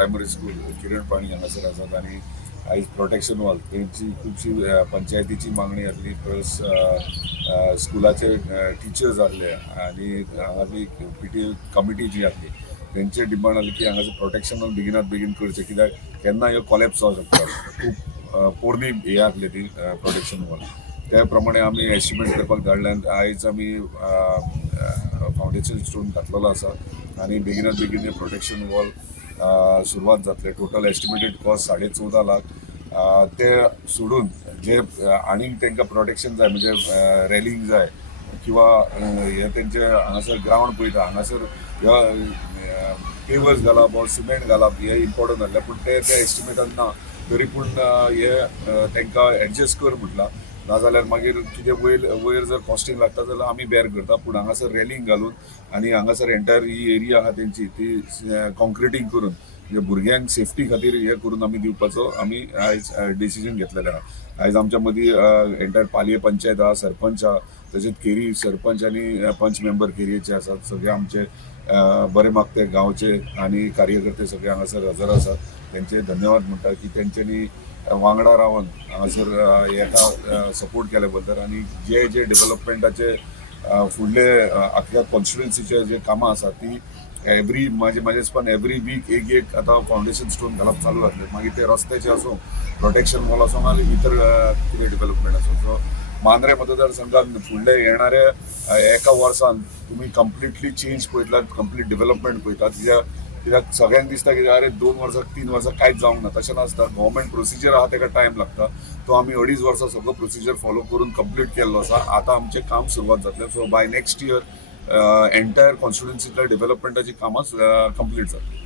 Primary school किरण पाणी हांगासर आसात आनी आयज प्रोटेक्शन वॉल तेंची खुबशी पंचायतीची मागणी आसली प्लस स्कुलाचे टिचर्स आसले आनी हांगासली पीटी कमिटी जी आसली तेंचे डिमांड आसली की हांगासर प्रोटेक्शन वॉल बेगिनात बेगीन करचें कित्याक केन्ना ह्यो कॉलेप्स जावंक शकता खूब पोरणी हे आसली ती प्रोटेक्शन वॉल त्या प्रमाणे आमी एस्टिमेट करपाक धाडल्यान आयज आमी फावंडेशन स्टोन घातलेलो आसा आनी बेगिनात बेगीन प्रोटेक्शन वॉल सुरवात जातले. टोटल एस्टिमेटेड कॉस्ट 14.5 लाख ते सोडून जे आनीक तांकां प्रोटेक्शन जाय म्हणजे रेलिंग जाय किंवा हे तेंचे हांगासर ग्रावंड पळयता हांगासर पेवर्स घालप वा सिमेंट घालप हे इम्पॉर्टंट आसलें पूण ते एस्टिमेटान ना तरी पूण हे तांकां एडजस्ट कर म्हटलां नाजाल्यार मागीर कितें वयर जर कॉस्टिंग लागता जाल्यार आमी बेर करता पूण हांगासर रेलिंग घालून आनी हांगासर एंटायर ही एरिया आहा तेंची ती कॉन्क्रिटींग करून म्हणजे भुरग्यांक सेफ्टी खातीर हे करून आमी दिवपाचो आमी आयज डिसिजन घेतलेलें आहा. आयज आमच्या मदीं एंटायर पालये पंचायत आहा सरपंच आहा तशेंच केरी सरपंच आनी पंच मेंबर केरीचे आसात सगळे आमचे बरे मागते गांवचे आनी कार्यकर्ते सगळे हांगासर हजर आसात तेंचे धन्यवाद म्हणटा की तेंच्यांनी वांगडा रावन हांगासर हेका सपोर्ट केले बद्दल आनी जे डेव्हलपमेंटाचे फुडले आख्या कॉन्स्टिट्युएन्सीचे जे कामां आसा ती म्हाजे दिसपान एवरी वीक एक आतां फावंडेशन स्टोन घालप चालू जातले मागीर ते रस्त्याचे आसूं प्रोटेक्शन वॉल आसूं आनी इतर कितें डेव्हलपमेंट आसूं सो मांद्रे मतदारसंघात फुडले येणाऱ्या एका वर्सान तुमी कंप्लिटली चेंज पळयतल्यात कंप्लीट डेव्हलपमेंट पळयतात कित्याक सगळ्यांक दिसता की अरे 2 वर्सां 3 वर्सां कांयच जावंक ना तशें नासता गव्हर्मेंट प्रोसिजर आहा ताका टायम लागता तो आमी 2.5 वर्सां सगळो प्रोसिजर फॉलो करून कंप्लीट केल्लो आसा आतां आमचें काम सुरवात जातलें so by next year entire कॉन्स्टिट्युएन्सीतल्या डेव्हलपमेंटाची कामां कंप्लीट जातली.